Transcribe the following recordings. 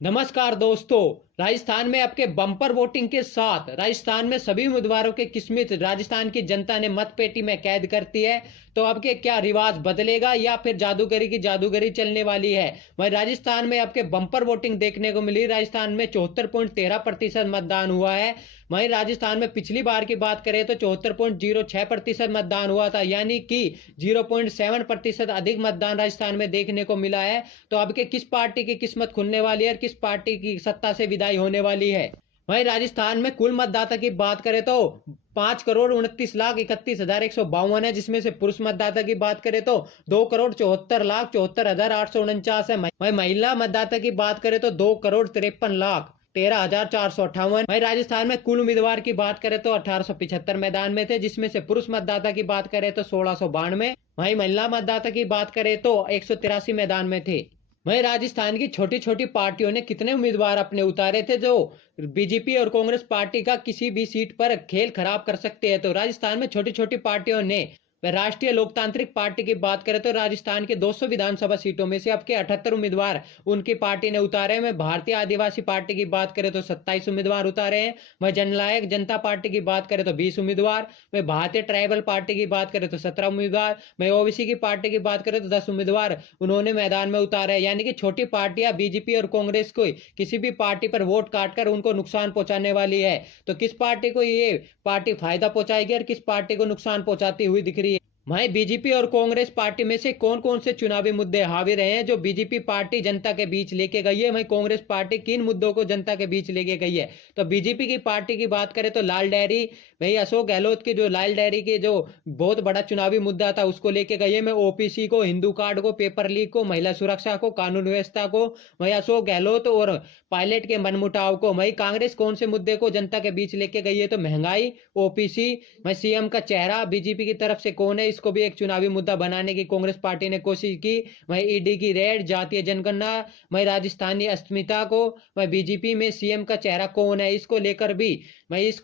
नमस्कार दोस्तों। राजस्थान में आपके बम्पर वोटिंग के साथ राजस्थान में सभी उम्मीदवारों के किस्मत राजस्थान की जनता ने मतपेटी में कैद करती है। तो आपके क्या रिवाज बदलेगा या फिर जादूगरी की जादूगरी चलने वाली है। वहीं राजस्थान में आपके बम्पर वोटिंग देखने को मिली। राजस्थान में 74.13% मतदान हुआ है। वहीं राजस्थान में पिछली बार की बात करें तो 74.06% मतदान हुआ था, यानी कि 0.7% अधिक मतदान राजस्थान में देखने को मिला है। तो आपके किस पार्टी की किस्मत खुलने वाली है और किस पार्टी की सत्ता से विदाई होने वाली है। वहीं राजस्थान में कुल मतदाता की बात करें तो 5,29,31,152 है, जिसमें से पुरुष मतदाता की बात करें तो 2,74,74,849 है। वहीं महिला मतदाता की बात करें तो 2,53,13,458। वहीं राजस्थान में कुल उम्मीदवार की बात करें तो 1875 मैदान में थे, जिसमें से पुरुष मतदाता की बात करें तो 1692। वहीं महिला मतदाता की बात करें तो 183 मैदान में थे। वहीं राजस्थान की छोटी छोटी पार्टियों ने कितने उम्मीदवार अपने उतारे थे जो बीजेपी और कांग्रेस पार्टी का किसी भी सीट पर खेल खराब कर सकते हैं। तो राजस्थान में छोटी छोटी पार्टियों ने राष्ट्रीय लोकतांत्रिक पार्टी की बात करें तो राजस्थान के 200 विधानसभा सीटों में से आपके 78 उम्मीदवार उनकी पार्टी ने उतारे हैं। भारतीय आदिवासी पार्टी की बात करें तो 27 उम्मीदवार उतारे हैं। वह जननायक जनता पार्टी की बात करें तो 20 उम्मीदवार। वह भारतीय ट्राइबल पार्टी की बात करें तो 17 उम्मीदवार। वह ओबीसी की पार्टी की बात करें तो 10 उम्मीदवार उन्होंने मैदान में उतारे हैं। यानी कि छोटी पार्टियां बीजेपी और कांग्रेस को किसी भी पार्टी पर वोट काटकर उनको नुकसान पहुंचाने वाली है। तो किस पार्टी को ये पार्टी फायदा पहुंचाएगी और किस पार्टी को नुकसान पहुंचाती हुई दिख रही है। वहीं बीजेपी और कांग्रेस पार्टी में से कौन कौन से चुनावी मुद्दे हावी रहे हैं जो बीजेपी पार्टी जनता के बीच लेके गई है। वहीं कांग्रेस पार्टी किन मुद्दों को जनता के बीच लेके गई है। तो बीजेपी की पार्टी की बात करें तो लाल डायरी, वही अशोक गहलोत की जो लाल डायरी के जो बहुत बड़ा चुनावी मुद्दा था उसको लेके गई है। मैं ओपीसी को, हिंदू कार्ड को, पेपर लीक को, महिला सुरक्षा को, कानून व्यवस्था को, वही अशोक गहलोत और पायलट के मनमुटाव को। वही कांग्रेस कौन से मुद्दे को जनता के बीच लेके गई है तो महंगाई, ओपीसी, वही सीएम का चेहरा बीजेपी की तरफ से कौन है, इसको भी एक चुनावी मुद्दा बनाने की कांग्रेस पार्टी ने कोशिश की। वही ईडी की रेड, जातीय जनगणना, वही राजस्थानी अस्मिता को, वही बीजेपी में सीएम का चेहरा कौन है, इसको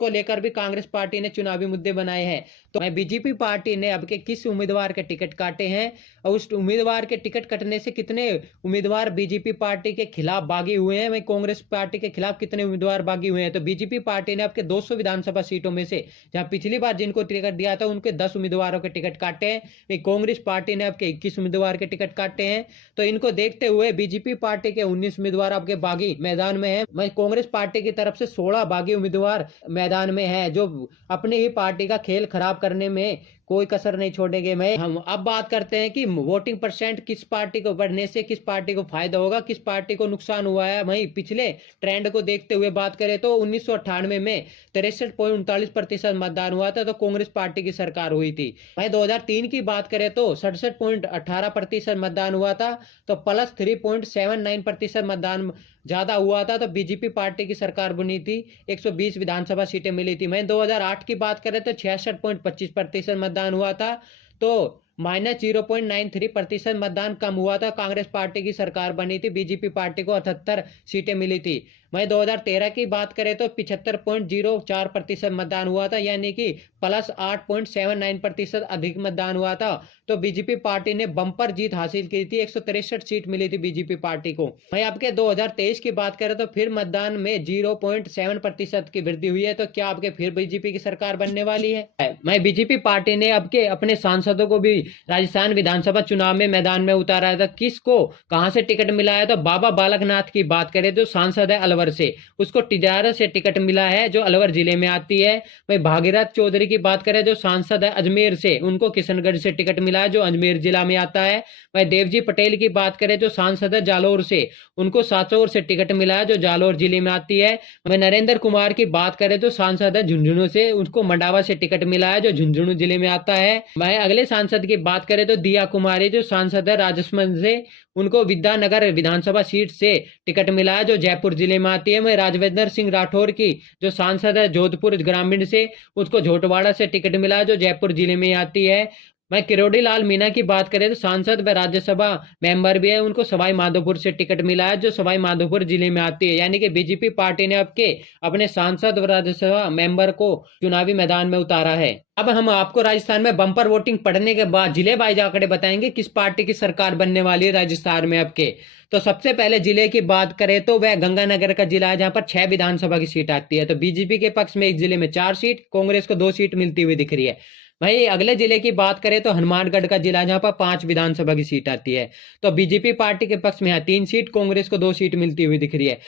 लेकर भी कांग्रेस पार्टी ने चुनावी मुद्दे बनाए हैं। तो बीजेपी पार्टी ने अब के किस उम्मीदवार के टिकट काटे हैं और उस उम्मीदवार के टिकट कटने से कितने उम्मीदवार बीजेपी पार्टी के खिलाफ बागी हुए हैं, वही कांग्रेस पार्टी के खिलाफ कितने उम्मीदवार बागी हुए हैं। तो बीजेपी पार्टी ने आपके 200 विधानसभा सीटों में से जहां पिछली बार जिनको टिकट दिया था उनके 10 उम्मीदवारों के टिकट काटे हैं। कांग्रेस पार्टी ने आपके 21 उम्मीदवार के टिकट काटे हैं। तो इनको देखते हुए बीजेपी पार्टी के 19 उम्मीदवार आपके बागी मैदान में है। वहीं कांग्रेस पार्टी की तरफ से 16 बागी उम्मीदवार मैदान में है जो अपनी ही पार्टी का खेल खराब करने में कोई कसर नहीं छोड़ेंगे। मैं हम अब बात करते हैं कि वोटिंग परसेंट किस पार्टी को बढ़ने से किस पार्टी को फायदा होगा, किस पार्टी को नुकसान हुआ है। वहीं पिछले ट्रेंड को देखते हुए बात करें तो 1998 में 63.39% मतदान हुआ था तो कांग्रेस पार्टी की सरकार हुई थी। वहीं 2003 की बात करें तो 67.18% मतदान हुआ था तो +3.79% मतदान ज्यादा हुआ था तो बीजेपी पार्टी की सरकार बनी थी। 120 विधानसभा सीटें मिली थी। वहीं 2008 की बात करें तो 66.25% मतदान हुआ था तो -0.93% मतदान कम हुआ था। कांग्रेस पार्टी की सरकार बनी थी, बीजेपी पार्टी को 78 सीटें मिली थी। वहीं 2013 की बात करें तो 75.04% मतदान हुआ था, यानी कि +8.79% अधिक मतदान हुआ था तो बीजेपी पार्टी ने बम्पर जीत हासिल की थी। 163 सीट मिली थी बीजेपी पार्टी को। वहीं आपके 2023 की बात करें तो फिर मतदान में 0.7% की वृद्धि हुई है। तो क्या आपके फिर बीजेपी की सरकार बनने वाली है। मैं बीजेपी पार्टी ने आपके अपने सांसदों को भी राजस्थान विधानसभा चुनाव में मैदान में उतारा था। किसको कहां से टिकट मिला है तो बाबा बालकनाथ की बात करें जो सांसद है अलवर से, उसको टिजारा से टिकट मिला है जो अलवर जिले में आती है। वहीं भागीरथ चौधरी की बात करें जो सांसद है अजमेर से, उनको किशनगढ़ से टिकट मिला है जो अजमेर जिला में आता है। वहीं देवजी पटेल की बात करें जो सांसद है जालोर से, उनको साचौर से टिकट मिला है जो जालोर जिले में आती है। वहीं नरेंद्र कुमार की बात करें तो सांसद है झुंझुनू से, उनको मंडावा से टिकट मिला है जो झुंझुनू जिले में आता है। वहीं अगले सांसद की बात करें तो दिया कुमारी जो सांसद है राजसमंद से, उनको विद्यानगर विधानसभा सीट से टिकट मिला है जो जयपुर जिले में आती है। वहीं राजवेंद्र सिंह राठौर की जो सांसद है जोधपुर ग्रामीण से, उसको झोटवाड़ा से टिकट मिला है जो जयपुर जिले में आती है। मैं किरोड़ी लाल मीणा की बात करें तो सांसद व राज्यसभा मेंबर भी है, उनको सवाई माधोपुर से टिकट मिला है जो सवाई माधोपुर जिले में आती है। यानी कि बीजेपी पार्टी ने अब के अपने सांसद व राज्यसभा मेंबर को चुनावी मैदान में उतारा है। अब हम आपको राजस्थान में बम्पर वोटिंग पढ़ने के बाद जिले वाइज आंकड़े बताएंगे किस पार्टी की सरकार बनने वाली है राजस्थान में अब के। तो सबसे पहले जिले की बात करें तो वह गंगानगर का जिला है जहां पर 6 विधानसभा की सीट आती है। तो बीजेपी के पक्ष में एक जिले में 4 सीट, कांग्रेस को 2 सीट मिलती हुई दिख रही है। वहीं अगले जिले की बात करें तो हनुमानगढ़ का जिला जहां पर 5 विधानसभा की सीट आती है। तो बीजेपी पार्टी के पक्ष में यहाँ 3 सीट, कांग्रेस को 2 सीट मिलती हुई दिख रही है।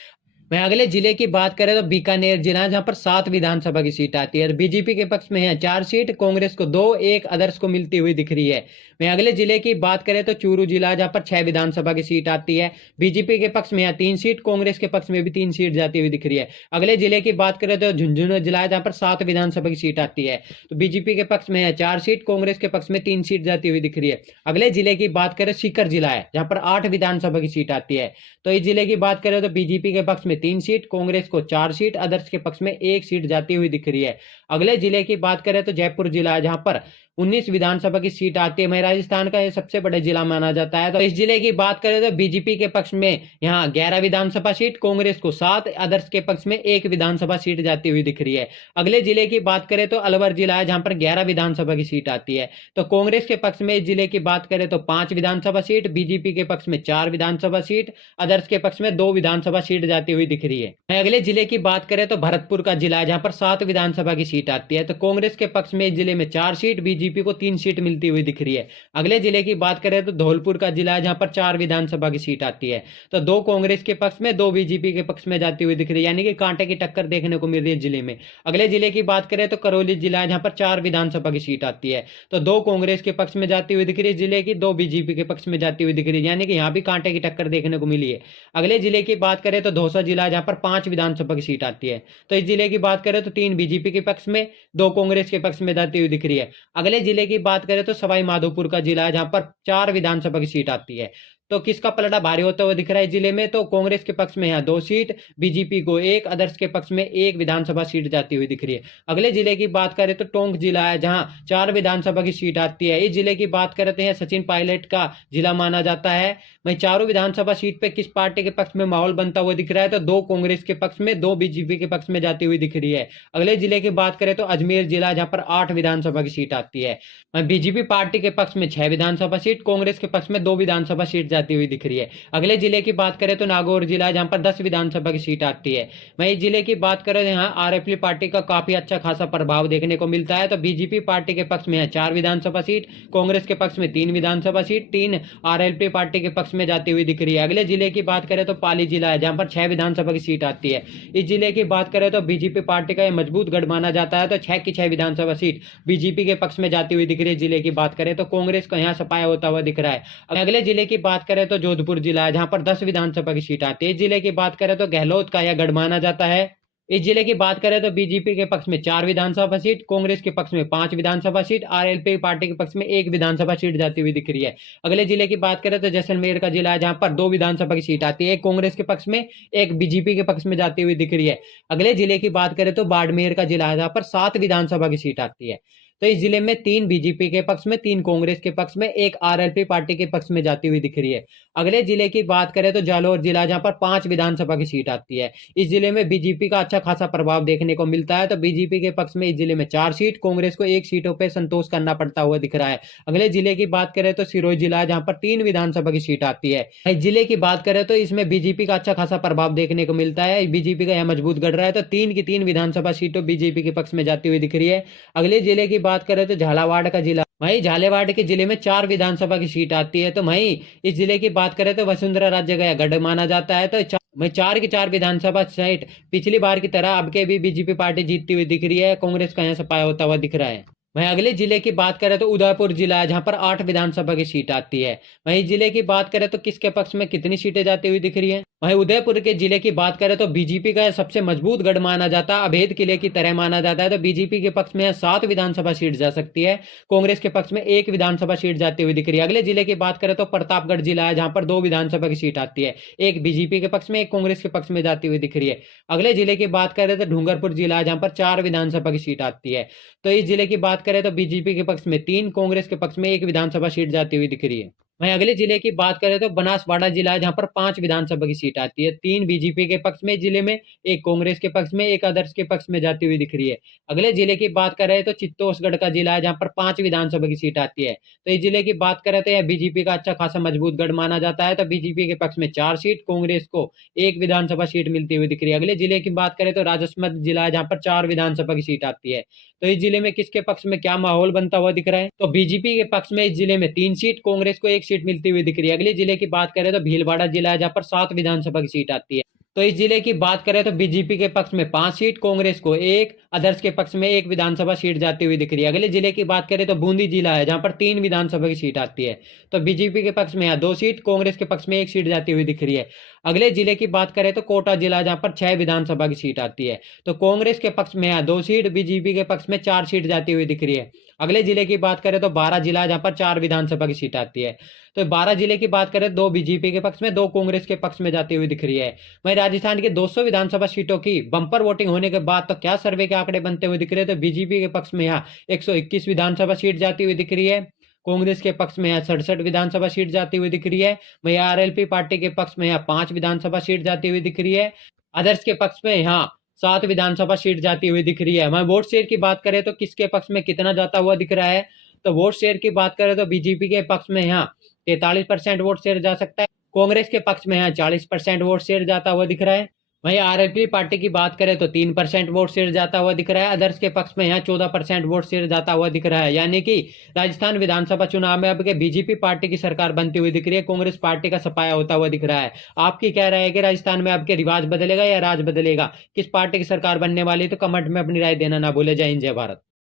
मैं अगले जिले की बात करें तो बीकानेर जिला है जहां पर 7 विधानसभा की सीट आती है। बीजेपी के पक्ष में है 4 सीट, कांग्रेस को 2, एक अदर्स को मिलती हुई दिख रही है। मैं अगले जिले की बात करें तो चूरू जिला जहां पर 6 विधानसभा की सीट आती है। बीजेपी के पक्ष में है 3 सीट, कांग्रेस के पक्ष में भी 3 सीट जाती हुई दिख रही है। अगले जिले की बात करें तो झुंझुनू जिला है जहां पर 7 विधानसभा की सीट आती है। तो बीजेपी के पक्ष में है 4 सीट, कांग्रेस के पक्ष में 3 सीट जाती हुई दिख रही है। अगले जिले की बात करें सीकर जिला है जहां पर 8 विधानसभा की सीट आती है। तो इस जिले की बात करें तो बीजेपी के पक्ष में 3 सीट, कांग्रेस को 4 सीट, अदर्स के पक्ष में 1 सीट जाती हुई दिख रही है। अगले जिले की बात करें तो जयपुर जिला है जहां पर 19 विधानसभा की सीट आती है। राजस्थान का ये सबसे बड़ा जिला माना जाता है। तो इस जिले की बात करें तो बीजेपी के पक्ष में यहाँ 11 विधानसभा सीट, कांग्रेस को 7, अदर्स के पक्ष में 1 विधानसभा सीट जाती हुई दिख रही है। अगले जिले की बात करें तो अलवर जिला है जहां पर 11 विधानसभा की सीट आती है। तो कांग्रेस के पक्ष में इस जिले की बात करें तो 5 विधानसभा सीट, बीजेपी के पक्ष में 4 विधानसभा सीट, अदर्स के पक्ष में 2 विधानसभा सीट जाती हुई दिख रही है। अगले जिले की बात करें तो भरतपुर का जिला है जहां पर 7 विधानसभा की सीट आती है। तो कांग्रेस के पक्ष में इस जिले में 4 सीट, बीजेपी को 3 सीट मिलती हुई दिख रही है। अगले जिले की बात करें तो धौलपुर का जिला है जहां पर 4 विधानसभा की सीट आती है। तो 2 कांग्रेस के पक्ष में, 2 बीजेपी के पक्ष में जाती हुई दिख रही है। यानी कि कांटे की टक्कर देखने को मिल रही है जिले में। अगले जिले की बात करें तो करौली जिला है जहां पर 4 विधानसभा की सीट आती है। तो 2 कांग्रेस के पक्ष में जाती हुई दिख रही है जिले की, 2 बीजेपी के पक्ष में जाती हुई दिख रही है। यानी कि यहाँ भी कांटे की टक्कर देखने को मिली है। अगले जिले की बात करें तो दौसा जिला जहां पर 5 विधानसभा की सीट आती है। तो इस जिले की बात करें तो 3 बीजेपी के पक्ष में, 2 कांग्रेस के पक्ष में जाती हुई दिख रही है। अगले जिले की बात करें तो सवाई माधोपुर का जिला है जहां पर 4 विधानसभा की सीट आती है। तो किसका पलड़ा भारी होता हुआ दिख रहा है जिले में? तो कांग्रेस के पक्ष में यहाँ 2 सीट, बीजेपी को 1, अदर्स के पक्ष में 1 विधानसभा सीट जाती हुई दिख रही है। अगले जिले की बात करें तो टोंक जिला है जहां 4 विधानसभा की सीट आती है। इस जिले की बात करते हैं सचिन पायलट का जिला माना जाता है। वहीं चारों विधानसभा सीट पे किस पार्टी के पक्ष में माहौल बनता हुआ दिख रहा है? तो 2 कांग्रेस के पक्ष में, 2 बीजेपी के पक्ष में जाती हुई दिख रही है। अगले जिले की बात करें तो अजमेर जिला जहां पर 8 विधानसभा की सीट आती है। बीजेपी पार्टी के पक्ष में 6 विधानसभा सीट, कांग्रेस के पक्ष में 2 विधानसभा सीट जाती हुई दिख रही है। अगले जिले की बात करें तो नागौर जिला जहां पर 10 विधानसभा की सीट आती है। वहीं जिले की बात करें तो यहाँ आरएलपी पार्टी का काफी अच्छा खासा प्रभाव देखने को मिलता है। तो बीजेपी पार्टी के पक्ष में है 4 विधानसभा सीट, कांग्रेस के पक्ष में 3 विधानसभा सीट, 3 आरएलपी पार्टी के पक्ष में जाती हुई दिख रही है। अगले जिले की बात करें तो पाली जिला है जहां पर 6 विधानसभा की सीट आती है। इस जिले की बात करें तो बीजेपी पार्टी का यह मजबूत गढ़ माना जाता है। तो 6 की 6 विधानसभा सीट बीजेपी के पक्ष में जाती हुई दिख रही है। जिले की बात करें तो कांग्रेस का यहाँ सफाया होता हुआ दिख रहा है। अगले जिले की बात करें तो जोधपुर जिला है जहां पर 10 विधानसभा की सीट आती है। इस जिले की बात करें तो गहलोत का यह गढ़ माना जाता है। इस जिले की बात करें तो बीजेपी के पक्ष में 4 विधानसभा सीट, कांग्रेस के पक्ष में 5 विधानसभा सीट, आरएलपी पार्टी के पक्ष में 1 विधानसभा सीट जाती हुई दिख रही है। अगले जिले की बात करें तो जैसलमेर का जिला है जहां पर 2 विधानसभा की सीट आती है, एक कांग्रेस के पक्ष में, एक बीजेपी के पक्ष में जाती हुई दिख रही है। अगले जिले की बात करें तो बाड़मेर का जिला है जहां पर 7 विधानसभा की सीट आती है। तो इस जिले में 3 बीजेपी के पक्ष में, 3 कांग्रेस के पक्ष में, 1 आरएलपी पार्टी के पक्ष में जाती हुई दिख रही है। अगले जिले की बात करें तो जालौर जिला जहां पर 5 विधानसभा की सीट आती है। इस जिले में बीजेपी का अच्छा खासा प्रभाव देखने को मिलता है। तो बीजेपी के पक्ष में इस जिले में 4 सीट, कांग्रेस को 1 सीटों पर संतोष करना पड़ता हुआ दिख रहा है। अगले जिले की बात करें तो सिरोही जिला जहां पर 3 विधानसभा की सीट आती है। इस जिले की बात करें तो इसमें बीजेपी का अच्छा खासा प्रभाव देखने को मिलता है। बीजेपी का यह मजबूत गढ़ रहा है। तो 3 की 3 विधानसभा सीटों बीजेपी के पक्ष में जाती हुई दिख रही है। अगले जिले की बात करें तो झालावाड़ का जिला, वहीं झालावाड़ के जिले में 4 विधानसभा की सीट आती है। तो वहीं इस जिले की बात करें तो वसुंधरा राज्य का गढ़ माना जाता है। तो 4 की 4 विधानसभा सीट पिछली बार की तरह अब के भी बीजेपी पार्टी जीतती हुई दिख रही है। कांग्रेस का यहाँ सफाया होता हुआ दिख रहा है। वहीं अगले जिले की बात करें तो उदयपुर जिला है जहां पर 8 विधानसभा की सीट आती है। वहीं जिले की बात करें तो किसके पक्ष में कितनी सीटें जाती हुई दिख रही है? वहीं उदयपुर के जिले की बात करें तो बीजेपी का सबसे मजबूत गढ़ माना जाता है, अभेद किले की तरह माना जाता है। तो बीजेपी के पक्ष में 7 विधानसभा सीट जा सकती है, कांग्रेस के पक्ष में 1 विधानसभा सीट जाती हुई दिख रही है। अगले जिले की बात करें तो प्रतापगढ़ जिला है जहां पर 2 विधानसभा की सीट आती है, एक बीजेपी के पक्ष में, एक कांग्रेस के पक्ष में जाती हुई दिख रही है। अगले जिले की बात करें तो डूंगरपुर जिला है जहां पर 4 विधानसभा की सीट आती है। तो इस जिले की बात करें तो बीजेपी के पक्ष में 3, कांग्रेस के पक्ष में 1 विधानसभा सीट जाती हुई दिख रही है। वहीं अगले जिले की बात करें तो बनासवाड़ा जिला है, जहां पर 5 विधानसभा की सीट आती है। 3 बीजेपी के पक्ष में जिले में, 1 कांग्रेस के पक्ष में, 1 अदर्श के पक्ष में जाती हुई दिख रही है। अगले जिले की बात करें तो चित्तौड़गढ़ का जिला है, जहां पर 5 विधानसभा की सीट आती है। तो इस जिले की बात करें तो यह बीजेपी का अच्छा खासा मजबूत गढ़ माना जाता है। तो बीजेपी के पक्ष में 4 सीट, कांग्रेस को 1 विधानसभा सीट मिलती हुई दिख रही है। अगले जिले की बात करें तो राजसमंद जिला है, जहां पर 4 विधानसभा की सीट आती है। तो इस जिले में किसके पक्ष में क्या माहौल बनता हुआ दिख रहा है? तो बीजेपी के पक्ष में इस जिले में 3 सीट, कांग्रेस को 1 सीट मिलती हुई दिख रही है। अगले जिले की बात करें तो भीलवाड़ा जिला है, जहां पर 7 विधानसभा की सीट आती है। तो इस जिले की बात करें तो बीजेपी के पक्ष में 5 सीट, कांग्रेस को 1, अदर्श के पक्ष में 1 विधानसभा सीट जाती हुई दिख रही है। अगले जिले की बात करें तो बूंदी जिला है, जहां पर 3 विधानसभा की सीट आती है। तो बीजेपी के पक्ष में यहाँ 2 सीट, कांग्रेस के पक्ष में 1 सीट जाती हुई दिख रही है। अगले जिले की बात करें तो कोटा जिला, जहां पर 6 विधानसभा की सीट आती है। तो कांग्रेस के पक्ष में यहाँ 2 सीट, बीजेपी के पक्ष में 4 सीट जाती हुई दिख रही है। अगले जिले की बात करें तो 12 जिला, जहां पर 4 विधानसभा की सीट आती है। तो 12 जिले की बात करें, 2 बीजेपी के पक्ष में, 2 कांग्रेस के पक्ष में जाती हुई दिख रही है। वहीं राजस्थान के 200 विधानसभा सीटों की बंपर वोटिंग होने के बाद तो क्या सर्वे के आंकड़े बनते हुए दिख रहे हैं? तो बीजेपी के पक्ष में यहाँ 121 विधानसभा सीट जाती हुई दिख रही है। कांग्रेस के पक्ष में यहाँ 67 विधानसभा सीट जाती हुई दिख रही है। वहीं आरएलपी पार्टी के पक्ष में यहाँ 5 विधानसभा सीट जाती हुई दिख रही है। अदर्श के पक्ष में यहाँ 7 विधानसभा सीट जाती हुई दिख रही है। वहीं वोट शेयर की बात करें तो किसके पक्ष में कितना जाता हुआ दिख रहा है? तो वोट शेयर की बात करें तो बीजेपी के पक्ष में यहाँ 43% वोट शेयर जा सकता है। कांग्रेस के पक्ष में यहाँ 40% वोट शेयर जाता हुआ दिख रहा है। वहीं आरएलपी पार्टी की बात करें तो 3% वोट शेयर जाता हुआ दिख रहा है। अदर्श के पक्ष में यहाँ 14% वोट शेयर जाता हुआ दिख रहा है। यानी कि राजस्थान विधानसभा चुनाव में अब के बीजेपी पार्टी की सरकार बनती हुई दिख रही है, कांग्रेस पार्टी का सफाया होता हुआ दिख रहा है। आपकी क्या राय है कि राजस्थान में अब के रिवाज बदलेगा या राज बदलेगा? किस पार्टी की सरकार बनने वाली है? तो कमेंट में अपनी राय देना ना भूले। जय हिंद, जय भारत।